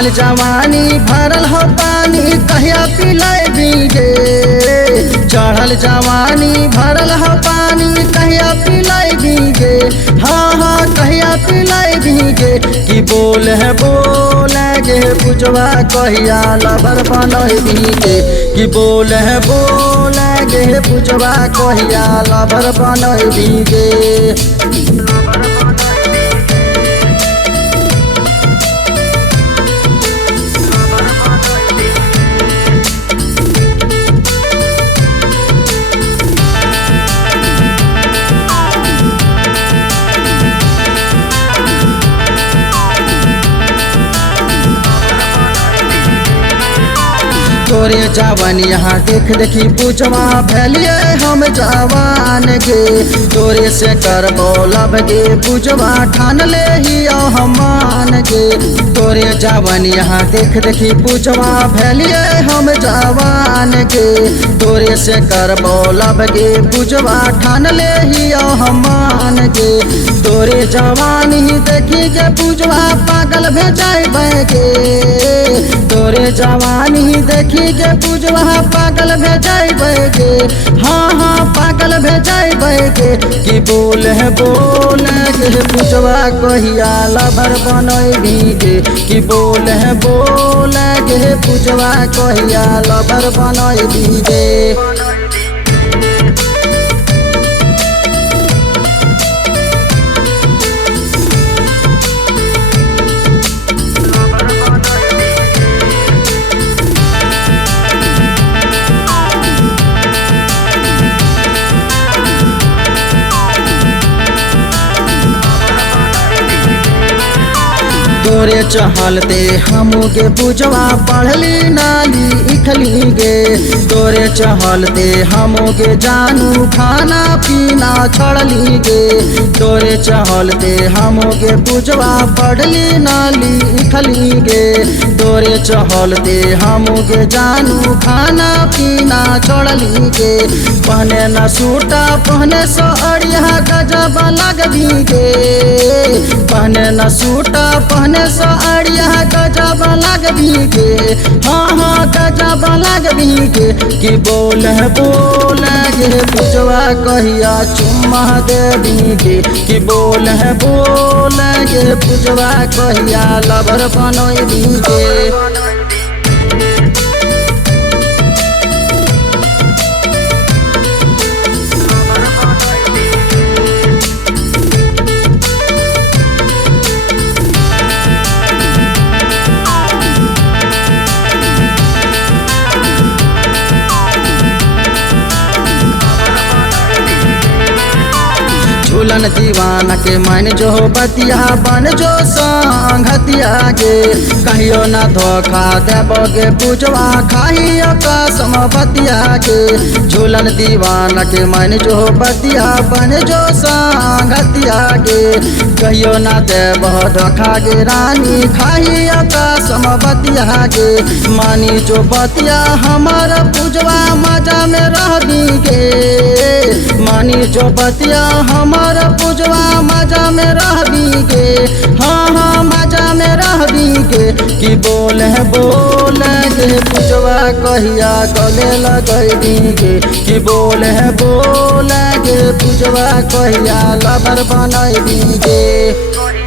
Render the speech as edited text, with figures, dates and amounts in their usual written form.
चढ़ल जवानी भरल हो पानी कहिया पिलाई बीगे। चढ़ल जवानी भरल हो पानी कहिया पिलाई बीगे। हाँ हाँ कहिया पिलाई बीगे। कि बोल है बोल गे पुजवा कहिया लबर बनई बीगे। कि बोल है बोल गे पुजवा कहिया लबर बनई बीगे। तोरे जवान यहाँ देख देखी पूछवा भैलिए हम जवान गे। तोरे से कर बोलब गे पूछवा ठान ले ही हम मान गे। तोरे जवान यहाँ देख देखी पूछवा भैलिए हम जवान गे। तोरे से कर बोलब गे पूछवा ठान ले ही हम मान गे। तोरे जवान ही देखी के पूछवा पागल भेजाई गे। तोरे जवान ही देखी के पूजवा पागल भेजाई गे। हाँ हाँ पागल भेजाई गे। कि बोल है बोल गे पूजवा कहिया लबर बनई बीगे। कि बोल है बोल गे पूजवा कहिया लबर बनई बीगे। तोरे चहलते हमू के पूजवा पढ़ली नाली इखली गे। तोरे चहलते हमू के जानू खाना पीना छोड़ली गे। तोरे चहलते हमू के पूजवा पढ़ली नाली इखली गे। तोरे चहलते हमू के जानू खाना पीना छोड़ली गे। पहने न सूटा पहने सड़िया गजब लगबी गे। पहने न सूटा पहने सड़िया गजब लगबी गे। हाँ हाँ गजब लगबी गे। कि बोल है बोल गे पूजवा कहिया चुम्मा दे गे। कि बोल है बोल गे पूजवा कहिया लबर बनई बीगे। झूलन दीवाना के मन जो बतिया बन जो संगतिया गे। कहियो न धोखा देबोगे पूजवा खाही कसम बतिया गे। झूलन दीवाना के मन जो बतिया बन जो संगतिया गे। कहियो न देबो धोखा गे रानी खाही कसम बतिया गे। मानी जो बतिया हमारा पूजवा मजा में रहबी गे। मानी जो बतिया हमारा पूजवा मजा में रहबी गे। हाँ हाँ मजा में रहबी गे। कि बोल है बोल गे पूजवा कहिया गले लगैबी गे। कि बोल है बोल गे पूजवा कहिया लबर बनैबी गे।